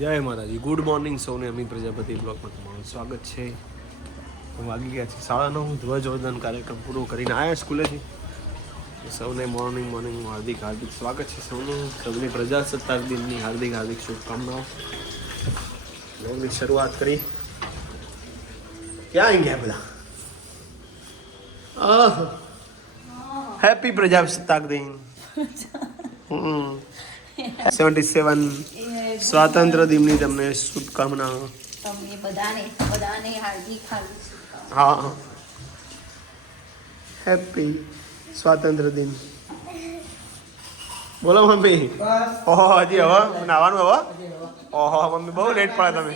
જય માતાજી, good morning સૌને. અમિત પ્રજાપતિ બ્લોગમાં તમારું સ્વાગત છે. વાગી ગયા છે 9:30. ધ્વજવંદન કાર્યક્રમ પૂરો કરીને આવ્યા સ્કૂલેથી. સૌને મોર્નિંગ હાર્દિક સ્વાગત છે સૌનું. સૌની પ્રજાસત્તાક દિનની હાર્દિક શુભકામનાઓ. બ્લોગની શરૂઆત કરી. ક્યાં ગયા બધા? હેપી પ્રજાસત્તાક દિન. 77 સ્વાતંત્ર્ય દિનની તમને શુભકામનાઓ. તમને બધાને હાર્દિક હા, હેપી સ્વાતંત્ર્ય દિન. બોલો મમ્મી. ઓહો, હજી હવે નાવાનું હવે? ઓહો મમ્મી, બહુ લેટ પડે તમે.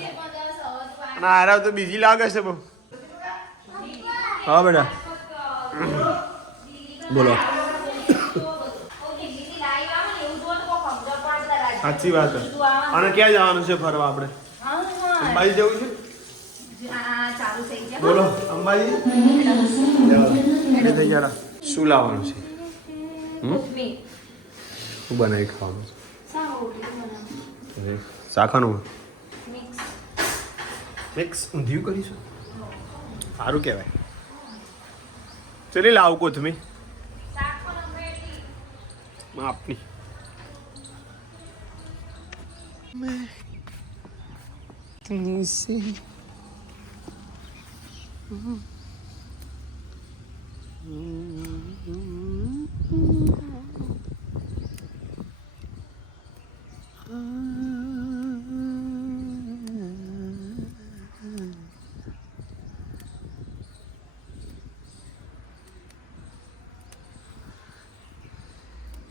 અને આરાવ તો બીજી લાગે છે બહુ. હા બેટા બોલો. સાચી વાત. અને ક્યાં જવાનું છે ફરવા આપણે? અંબાજી જવું છે? બોલો અંબાજી થઈ ગયા. શું લાવવાનું છે? શું બનાવી ખાવાનું છે? શાખાનું મિક્સ ઊંધિયું કરીશું. સારું કહેવાય. ચલી લાવું કોથમી આપની.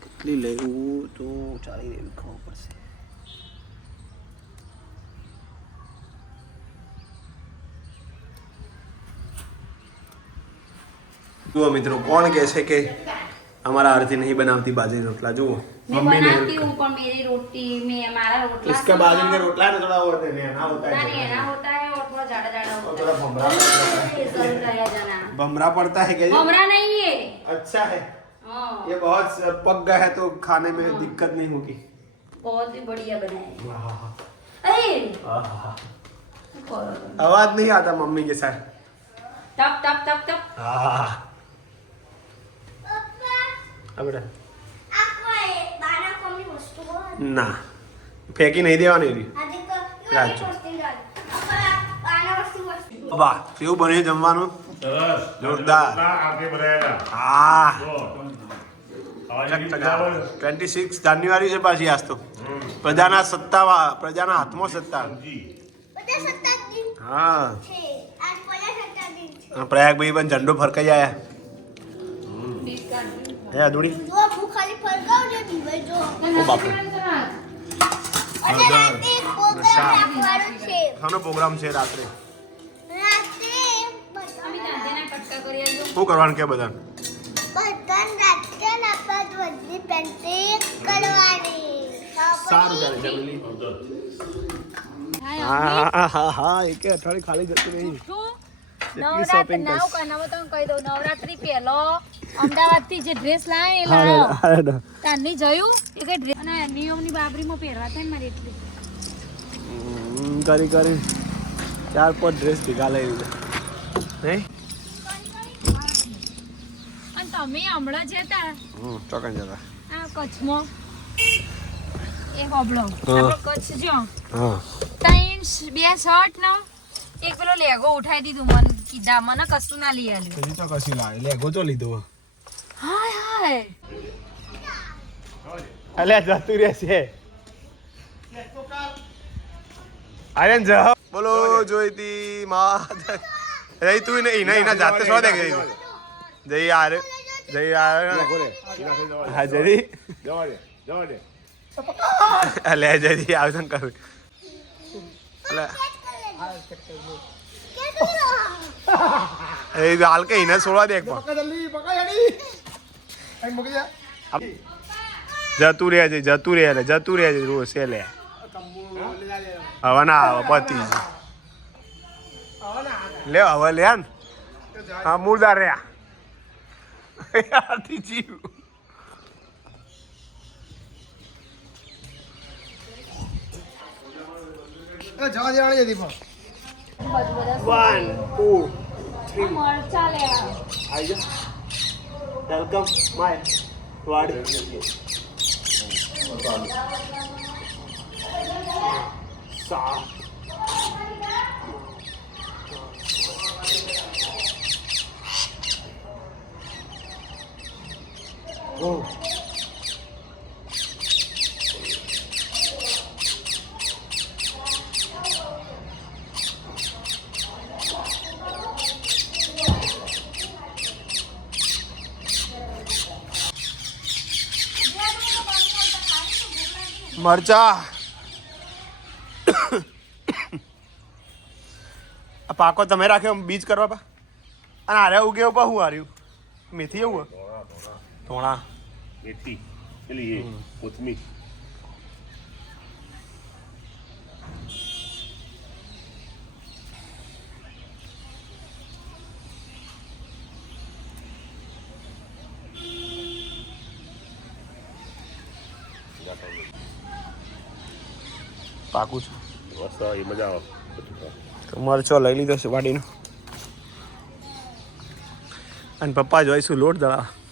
કેટલી લેવું તો ચાલી લેવી ખબર પડશે. જુઓ મિત્રો, કોણ કહે છે કે हमारा आरती नहीं बनाती बाजरी रोटला? जુઓ मैं बनाती हूँ पर मेरी रोटी में हमारा रोटला इसका बाजरी का रोटला है ना थोड़ा और ना होता है, ना होता है और थोड़ा जाड़ा और होता थोड़ा भमरा है। भमरा पड़ता है क्या ये? भमरा नहीं है। अच्छा है, हाँ ये बहुत पक गया है तो खाने में दिक्कत नहीं होगी. बहुत ही बढ़िया बना है। आहा, अरे आहा. आवाज नहीं आता मम्मी के साथ. तप तप तप तप आहा. अब बेटा ના ફેંકી નહીં દેવાની હતી. વાહ, કેવું બને જમવાનું? જોરદાર. હા, 26 જાન્યુઆરી છે પાછી આજ તો. પ્રજાના હાથમાં સત્તા. હા, પ્રયાગભાઈ પણ ઝંડો ફરકાઈ આયા. હે અદુડી ઓ બાપુ. ખાનો પ્રોગ્રામ છે રાત્રે. શું કરવાનું કે બધા? સારું ચાલે જલ્દી. હા એક અઠવાડિયું ખાલી જતું નહીં. નવરાત્રી પહેલો અમદાવાદ થી જે ડ્રેસ લાવ્યો ત્યાંની જોયું એ કઈ ડ્રેસ અને નિયમની બાબરીમાં પહેરવા થાય મારે એટલી કરી 4-5 ડ્રેસ ભેગા લઈ લીધા. નહીં અને તમે હમણાં જતા ચોકન જતા આ કચ્છમાં એ હોબળો કચ્છ જો ત્રણ 2 શર્ટ નો એક પેલો લેગો ઉઠાઈ દીધું. મને કીધા મને કશું ના લઈ આલ્યું. હજી તો કશું લાવે. લેગો તો લીધો. હાય અલ્યા જતું રહેશે. અરે જ બોલો જોઈતી માત રહી તું નહીં એના જાતે સો દે ગઈ જઈ યાર હા જરી અલ્યા જરી આવશે કરું. એ હાલ કે એને છોડવા દે. જતું રહે રોજ છે લે. હવે ના આવે પતિ લે હવે લે ને. હા મુર્દાર રહ્યા જીવ. જવા દેવાની હતી પણ બધું 1 2 3 મરચા લેવા આવી જા વેલકમ માય વાડી સા ઓ મરચા આ પાકો તમે રાખ્યો બીજ કરવા પા અને હારે ઉગેવો પા હું હાર્યું મેથી એવું ધોણા मेथी चलिए कोथमीर પાકું છું બસ એ મજા આવે તો મરચો લઈ લીધો છે વાડીનો અને પપ્પા જોઈશું લોટ દળાવા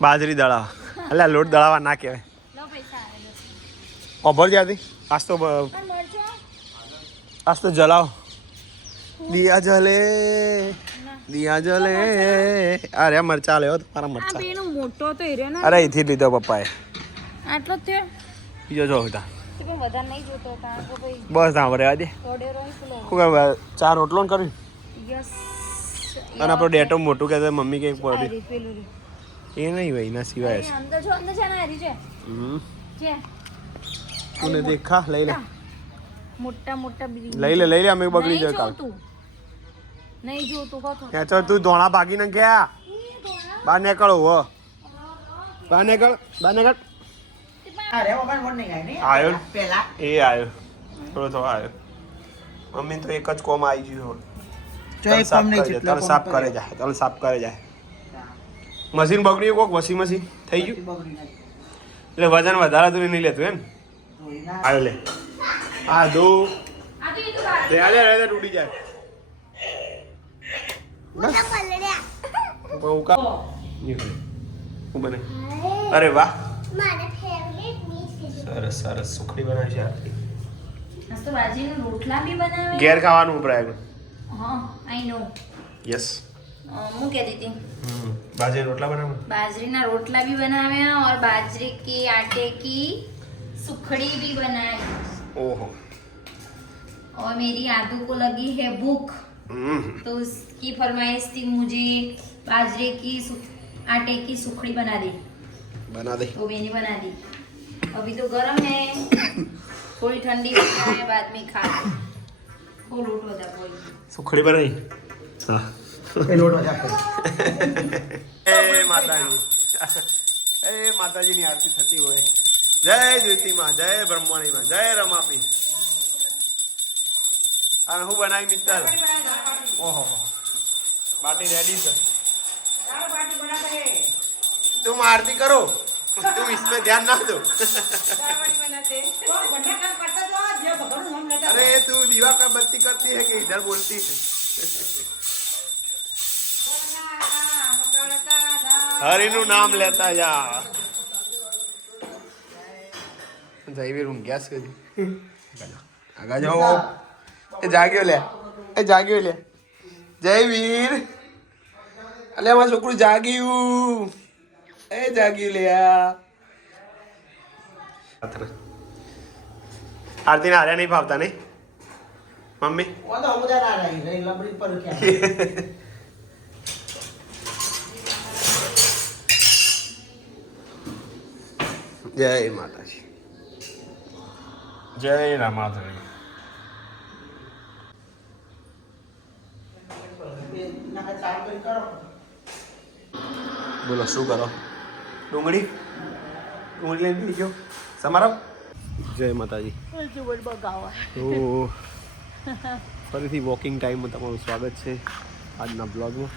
બાજરી દળાવા એટલે લોટ દળાવા ના કહેવાય લો પૈસા આવે ઓભર જ્યાંથી આજ તો જલાવ દિયા જલે દિયા જલે અરે મરચા લેવો તમારા આ મરચા બેનો મોટો તો હીરો ને અરે અહીંથી જ લીધો પપ્પાએ આટલો જ થયો બીજો જો હતા તો પણ વધારે નહીં જોતો કારણ કે ભાઈ બસ સાંભળે આજે તોડેરો અહીં પેલો શું કહે ચાર રોટલો ને કર્યું યસ અને આપણો ડેટો મોટું કહેતો મમ્મી કંઈક પડ્યું પેલું એ નહીં ભાઈ એના સિવાય છે અંદર છે ને હારી છે હમ છે તું ને દેખા લઈ લે મોટા મોટા બી લઈ લે અમે બગડી જાય કાલ નહીં જોતું કહો ત્યાં ચાલ તું ધોણા ભાગીને ગયા બહાર નીકળો હો બહાર નીકળ આવ્યો ને? એ આવ્યો થોડો આવ્યો મમ્મી તો એક જ કોમ આવી ગયું તલ સાફ કરે જાય મશીન બગડ્યું કોક વોશિંગ મશીન થઈ ગયું એટલે વજન વધારે તું નહીં લેતું એમ આવ્યો લે આ દો રે તૂટી જાય હું બને અરે વાહ સરસ સરસ સુખડી બનાવી છે આજ તો બાજીના રોટલા બી બનાવે ઘેર ખાવાનું ઉપરાય હા આઈ નો યસ હું કહેતી હતી બાજરી રોટલા બનાવે बाजरीना रोटला भी बनाया और बाजरे के आटे की सुखड़ी भी बनाई ओहो और मेरी आदू को लगी है भूख तो उसकी फरमाइश थी मुझे बाजरे की आटे की सुखड़ी बना दे तो मैंने बना दी अभी तो गर्म है थोड़ी ठंडी हो जाए बाद में खा वो लोट हो जाए સુખડી બનાવી હા એ લોટ મજા એ માતાજી એ માતાજીની આરતી થતી હોય જય જ્યોતિમાં જય બ્રહ્મણીમાં જય રમાપી અને હું બનાવી મિત્તલ ઓહો બાટી રેડી છે तुम आरती करो तुम इसमें ध्यान ना दो अरे तू दीवा का बत्ती करती है कि इधर बोलती है हरि नु नाम लेता जा जयवीर હું ગેસ કરી આગા જાઓ એ જાગ્યો લે જયવીર અલે મારું છોકરું જાગ્યું એ જાગ્યું લે આરતી ને હારે નહીં ફાવતા નહીં મમ્મી જય માતાજી જય રામાધણી બોલો શું કરો ડુંગળી લઈને ગયો સમારો જય માતાજી તો ફરીથી વોકિંગ ટાઈમમાં તમારું સ્વાગત છે આજના બ્લોગમાં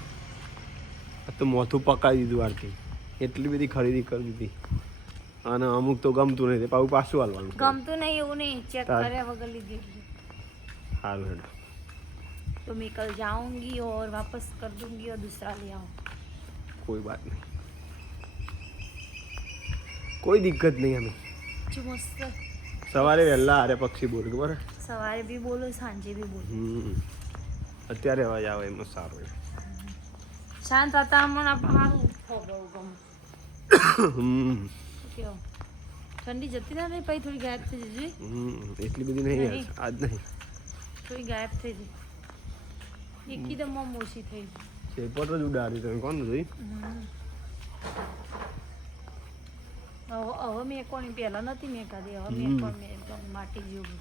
આ તો મોથું પકાવી દીધું આરતી એટલી બધી ખરીદી કરી દીધી અને અમુક તો ગમતું નહીં પાછું પાછું હાલવાનું ગમતું નહીં એવું નહીં, ચેક તાર- કર્યા વગર લીધી એટલે. સારું હેડો तो मैं कल जाऊंगी और वापस कर दूंगी और दूसरा ले आऊँ. કોઈ બાત નહીં કોઈ દિક્કત નહીં અમે जो मस्त સવારે વહેલા આરે પક્ષી બોલ ખબર હે? सवारे भी बोलो सांझे भी बोलो. અત્યારે અવાજ આવે એમાં સારું હોય. શાંત વાતાવરણ સારું બહુ ગમ કેવું ઠંડી જતી ના રહી પછી થોડી ગાયબ થઈ જશે. એટલી બધી નહીં નહીં. આજ નહીં થોડી ગાયબ થઈ જઈ એકદમ ઓછી થઈ ગઈ. શેપટ જ ઉડાડી તમે કોણ જોઈ હવે મેં કોની પહેલા નથી મેં કાઢી હવે મેં પણ મેં એકદમ માટી જેવું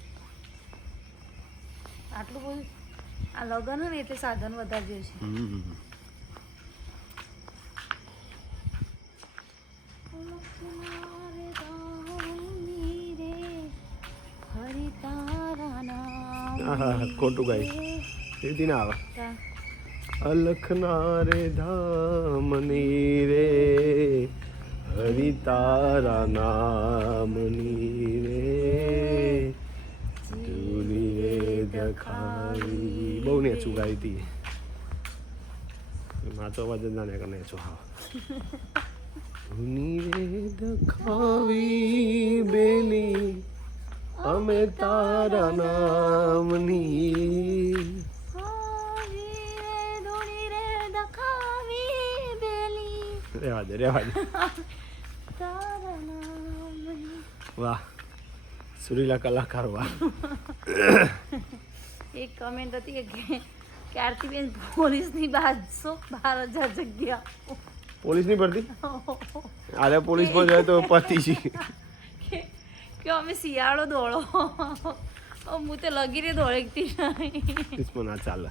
આટલું બધું આ લગન ને એટલે સાધન વધારે છે. ખોટું ગાય એવી ના આવે અલખના રે ધામની રે હરિ તારા નામની રે જૂની રે દખાવી બહુ નેચું ગાઈ હતી માતો અવાજ જ ના ને નેચો હા જૂની રે દખાવી બેલી અમે તારા નામની રેવા દે વાહ સુરીલા કલાકાર વાહ એક કમેન્ટ હતી કે આરતીબેન પોલીસની 12,000 જગ્યા પોલીસ ની ભરતી અરે પોલીસ માં જાય તો પતિ છે કે અમે શિયાળો દોડો હું તો લગીરે દોડેકતી નહીં ઇસમાં ના ચાલે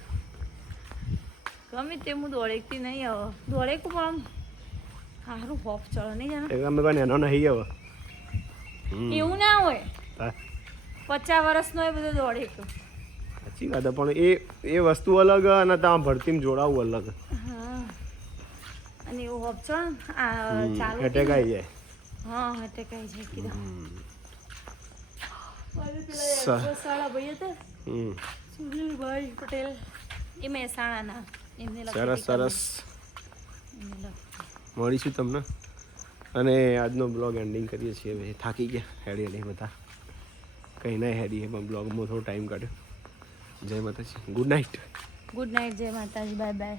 ગમે તે હું દોડેકતી નહીં હવે દોડેકું પણ સારું હોપ ચડે નહીં જાણે એ અમે કોઈ એનો નહીં હવે એવું ના હોય હા, 50 વર્ષનો એ બધો દોડેકો. સાચી વાત છે, પણ એ વસ્તુ અલગ અને ત્યાં ભરતીમાં જોડાવું અલગ હા અને એવું હોપ ચડે ને આ ચાલુ એટેક આવી જાય હા અટેક આવી જાય કીધું સાળા ભાઈ હતા હમ સુનિલભાઈ પટેલ એ મહેસાણાના એમને સરસ સરસ મળીશું તમને અને આજનો બ્લોગ એન્ડિંગ કરીએ છીએ હવે થાકી ગયા હેડી હેડી બધા કંઈ ના હેડીએ પણ બ્લોગમાં થોડો ટાઈમ કાઢ્યો જય માતાજી ગુડ નાઇટ ગુડ નાઇટ જય માતાજી બાય બાય.